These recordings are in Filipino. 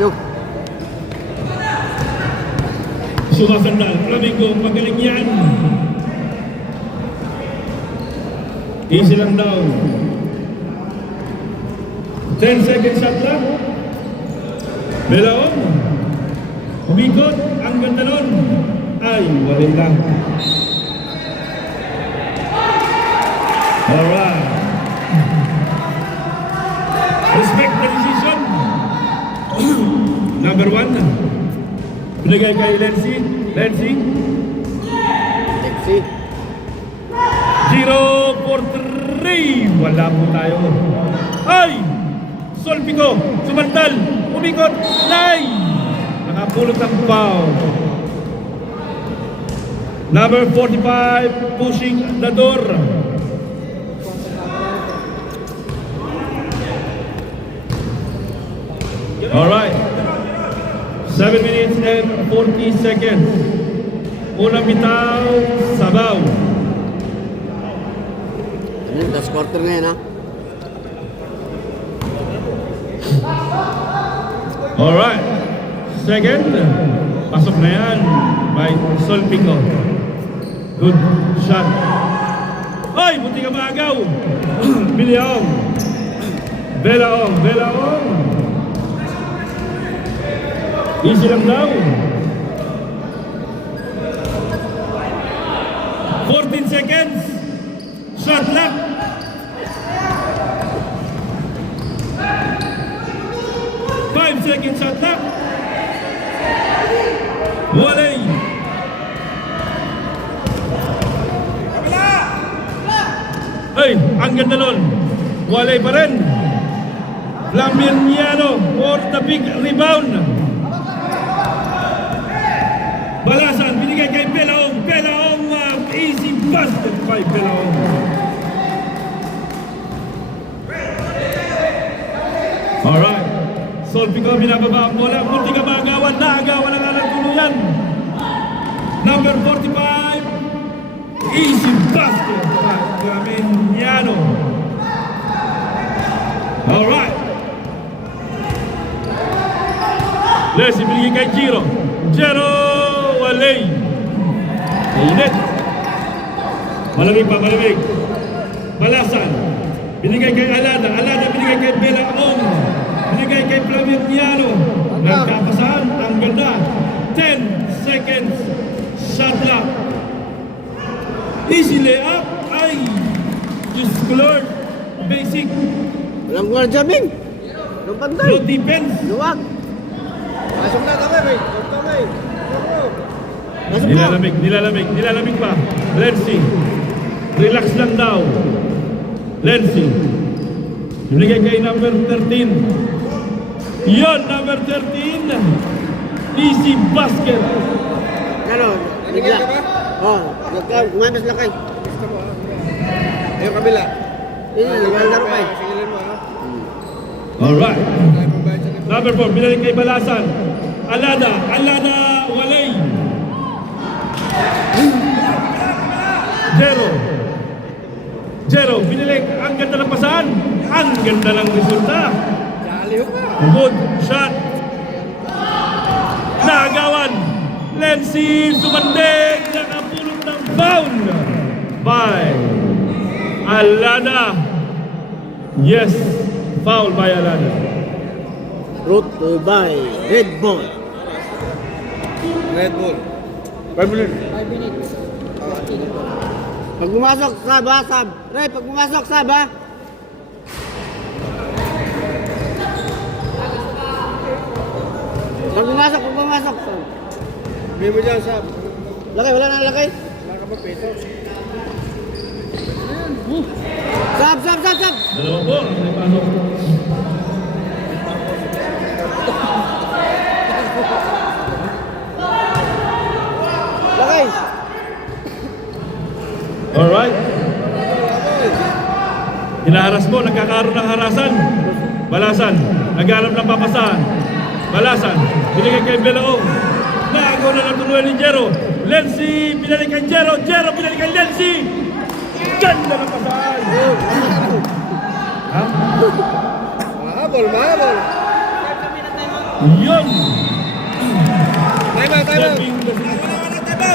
you. Sumasandal, Flamingo, magaling yan. Easy lang daw. 10 seconds shot lang. Belaon. Umikot, ang ganda nun. Ay, walin lang. Alright. Respect the decision. Number 1. Pinagay kay Lensi. Lensi. 0 for 3. Wala po tayo. Ay! Solpico. Sumantal. Umikot. Nay! Nakapulot ng foul. Number 45. Pushing the door. Alright. 7 minutes and 40 seconds. Unang bitaw, sabaw. Last quarter na yan, ha? Alright. Second, pasok na yan by Solpico. Good shot. Ay, buti ka maagaw. Biliong. Belaong, Belaong. Easy lang daw. 14 seconds. Shot lang. 5 seconds shot lang. Walay. Ay, ang ganda nun. Walay pa rin. Flaminiano for the big rebound. Balasan, binigay kay Belaong. Belaong, easy basket by Belaong. Alright. Solpico, binababa ang bola. Munti ka maagawan. Naagawan ang alang tuluyan. Number 45. Easy basket by Flaminiano. Alright. Leslie, binigay kay Giro. Giro! Walay. Init. Malamig pa, malamig. Balasan. Binigay kay Alada. Alada binigay kay Belaong. Binigay kay Flaminiano. Nagkapasahan. Ang ganda. 10 seconds. Shot lock. Easy layup. Ay. Just cleared. Basic. Walang guardia, Bing. Yung pantay. No defense. Luwag. Pasok na kami, Bing. Nilalamig, nilalamig, nilalamig pa. Lensi. Relax lang daw. Lensi. Binigay kay number 13. Yon, number 13. Easy basket. Ganon. Bigla. Oh, kumamas lang kayo. Yung kabila. Naglalaro kayo. Sigilan mo, ha? Alright. Number 4, binigay kay Balasan. Alada, Alada, walay. Jero, binili. Ang ganda ng pasahan. Ang ganda ng resulta. Daliw ka. Good shot. Naagawan. Lensi sumandeg. Nakapulot ng foul by Alada. Yes, foul by Alada. Brought by Red Bull. Red Bull. 5 minutes. Pag pumasok, sab, ha? Sab. Ray, pag pumasok, sab, ha? Pag pumasok, sab. Bigyan mo dyan, Sab. Lakay, wala na lakay. Wala ka ba peso? Sab. Dalawa po. May pasok. Lakay. Alright. Hinaharas mo, nagkakaroon ng harasan. Balasan, naghanap ng papasahan. Balasan, binigay kay Belaong. Naagaw na natuluyan ni Jero. Lensi, binalik kay Jero. Jero, binalik kay Lensi. Ganda ng pasahan. Ha? Mahabol. Yun! Time out, time out.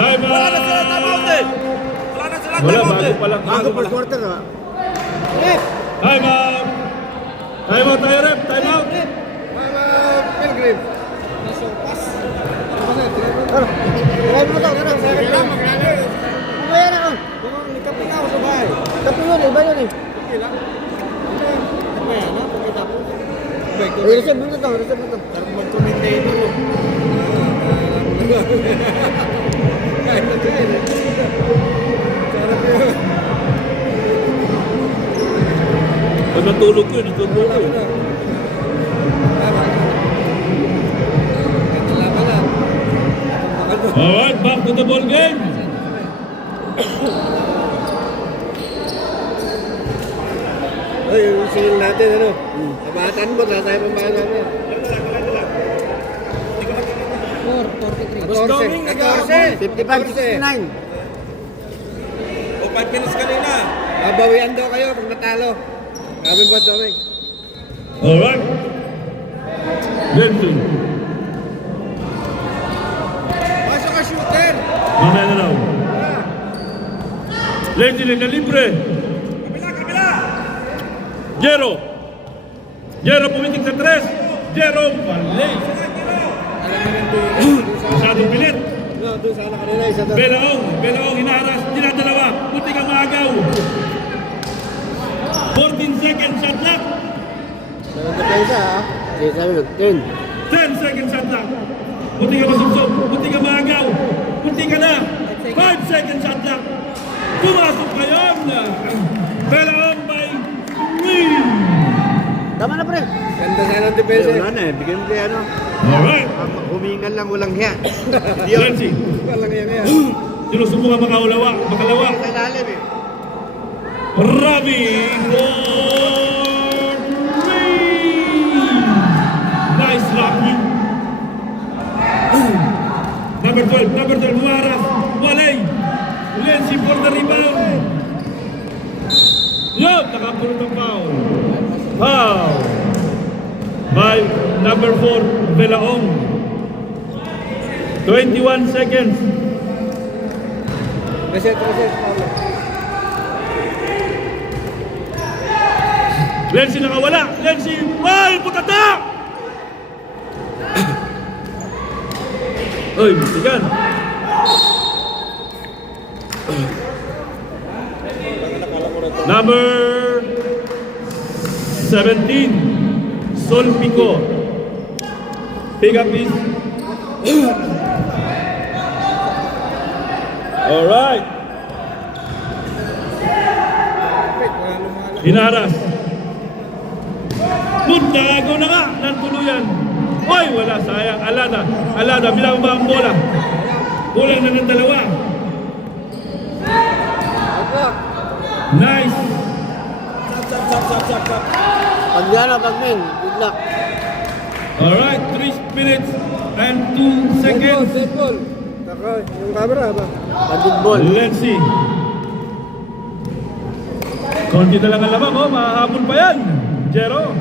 Time out! Wala, bago pa lang. Bago first quarter ha. Rep! Time out! Time out tayo, rep! Time out! Mga Pilgrim. Try mo to, tara. Mamaya na ka. Kapit ako sa bahay. Tapi yun, iba yun eh. Okay lang. Mamaya na, pagkatapos. Reserve mo na to, reserve mo to. Tarap mag-commentator. Kahit na kayo. Sarap yun. Pag natulog ko, natulog ko. Tama. Laban na. Alright, back to the ball game. Ay, yung singil natin, ano? Tabatan mo, tatay pang bahay namin. 14. 55-69. O 5 minutes kanina. Babawian daw kayo pag natalo. Sabi ba, Doming? Alright. Lenson. Pasok ka, shooter! Mamaya na raw. Lenson na libre. Kabila! Jero. Jero pumitik sa 3. Jero, palay. Masyadong pilit. No, doon sana kanina, isa doon. Belaong, hinaharas, dinadalawa. Puti kang maagaw. 14 seconds, shot clock. Sarang depensa ha. Sige, sabi mo, 10. 10 seconds shot clock. Puti ka masubsob, puti ka maagaw. Puti ka na. 5 seconds shot clock. Pumasok ka yun. Belaong by 3. Tama na pre. Ganda sana ang depensa. Wala na eh, bigyan mo kay ano. Alright. Humingan lang, walang hiya. Lensi, Walang yan. sinusubukan makalawa. Sa ilalim eh. Ravi for 3. Nice Ravi. Number 12, Muaras. Walay. Lensi for the rebound. Yup, nakapulot ang foul. Foul. By number 4, Belaong. 21 seconds. Reset, Pablo. Lensi nakawala. Lensi, ay, putata! Oy, matigan. Number 17, Solpico. Pick up is. All right. Hinaras. Punta, go na nga. Nantuluyan. Oy, wala, sayang. Alada, bilang ba ang bola? Kulang na ng dalawa. Nice. Pag yan pag men, good luck. Alright, 3 minutes and 2 seconds. Set ball. Taka, yung camera ba? Pandit ball. Let's see. Konti na lang ang lamang, oh. Mahahabol pa yan. Jero.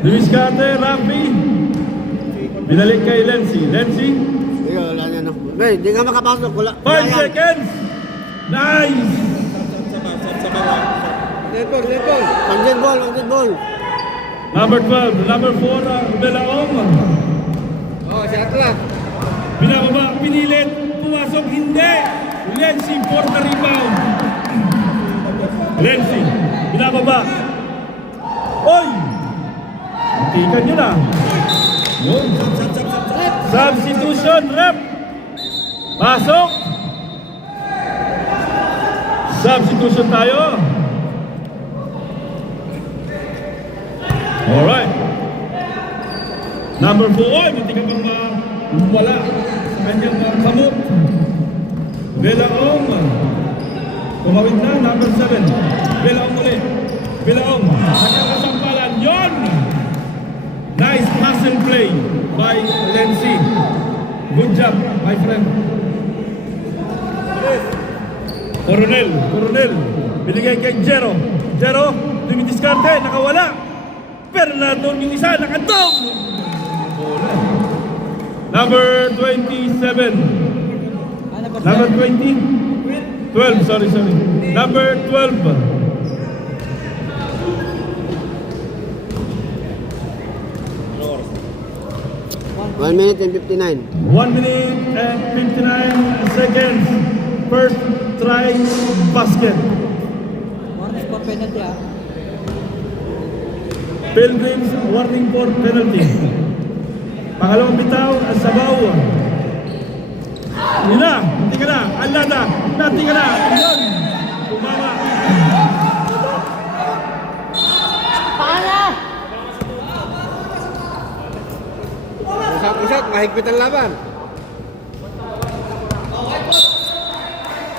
Luis Cate, Rafi. Binalik kay Lensi. Lensi. Sige, wala na no. Hey, di ka makapasok. Wala. 5 seconds. Nice. Set ball. Pandit ball. Number 12, number 4, Belaong. Oh, shot lang. Binababa, pinilit. Pumasok, hindi. Lensi for the rebound. Lensi, binababa. Oy! Tikan nyo na. Yun. Substitution, rep. Pasok. Substitution tayo. Alright. Number 4, oy, hindi ka bang wala sa kanyang kamot. Belaong. Tumawid na, number 7. Belaong ulit. Belaong. Nagkakasampalan. Yon! Nice muscle play by Lensi. Good job, my friend. Coronel. Binigay kay Jero. Jero, dumidiskarte, nakawala. Pero na doon yung isa, nakadong. Number 27. Number 20. 12, sorry. Number 12. 1 minute and 59. 1 minute and 59 seconds. First try basket. Warning for penalty ah. Pilgrims warning for penalty. Pangalawang bitaw, Sabaw. Nila, hindi ka na. Alada, nati ka na. Yun. Tumama. Usap-usap, mahigpit ang laban.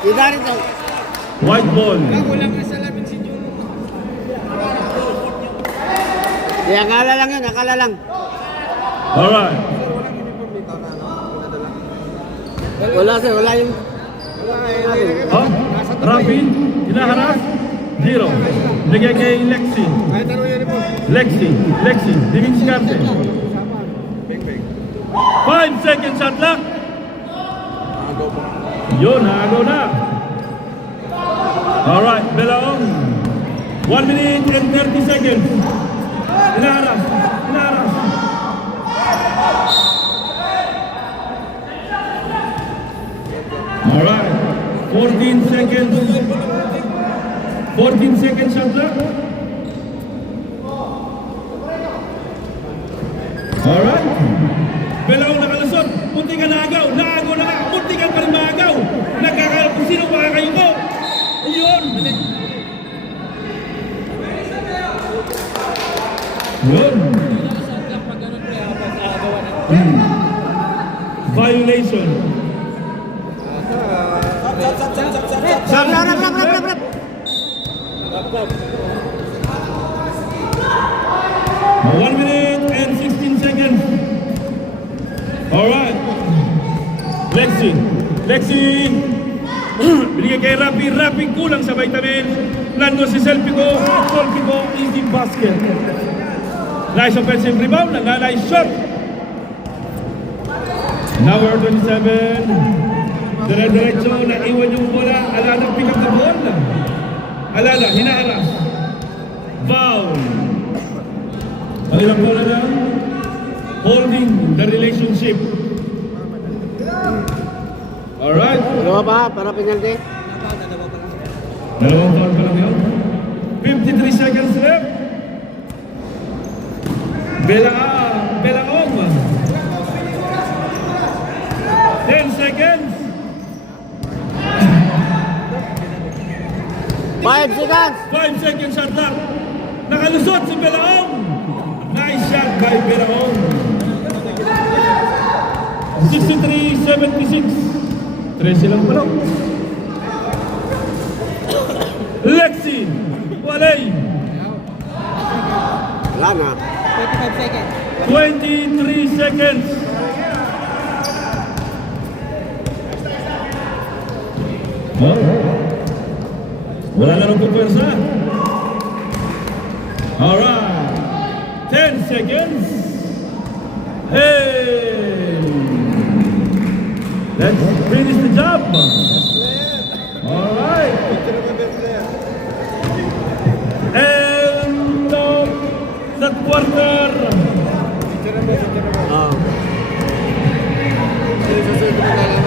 Kita rin to. White ball. Kulang na sa labin si Jun. Di, akala lang yun, akala lang. Alright. Wala sir, wala yung... Oh, Rafi, hinaharap. 0. Bigay kay Lexi. Kahit ano yan po. Lexi. Biging si Karte. 5 seconds shot clock. Yun, nakagaw na. Alright, Belaong. 1 minute and 30 seconds. Hinaharap. Alright, 14 seconds. 14 seconds shot clock. Alright. Belaong nakalusot. Munti ka naagaw na nga. Munti ka pa rin maagaw. Kung sino makakayo mo. Yun. Violation. Rap. 1 minute and 16 seconds. Alright. Lexi. Binigay kay Rapi kulang sa vitamin. Nandun si Solpico, easy basket. Nice offensive rebound, nice shot. Number 27. Dire-diretso na iwan yung bola. Alada pick up the ball. Alada, hinaharap. Foul. Ang ilang bola na holding the relationship. Alright. Dalawa pa, para penalty. Dalawang foul pa lang yun. 53 seconds left. Belaong. 10 seconds. 5 seconds. 5 seconds shot clock. Nakalusot si Belaong. Nice shot by Belaong. 63-76. 13 lang pala. Lexi. Walay. Wala na. 25 seconds. 23 seconds. Oh. Wala na rin pupwersa. Alright. 10 seconds. Hey. Let's finish the job. Alright. End of that quarter. Oh. Sa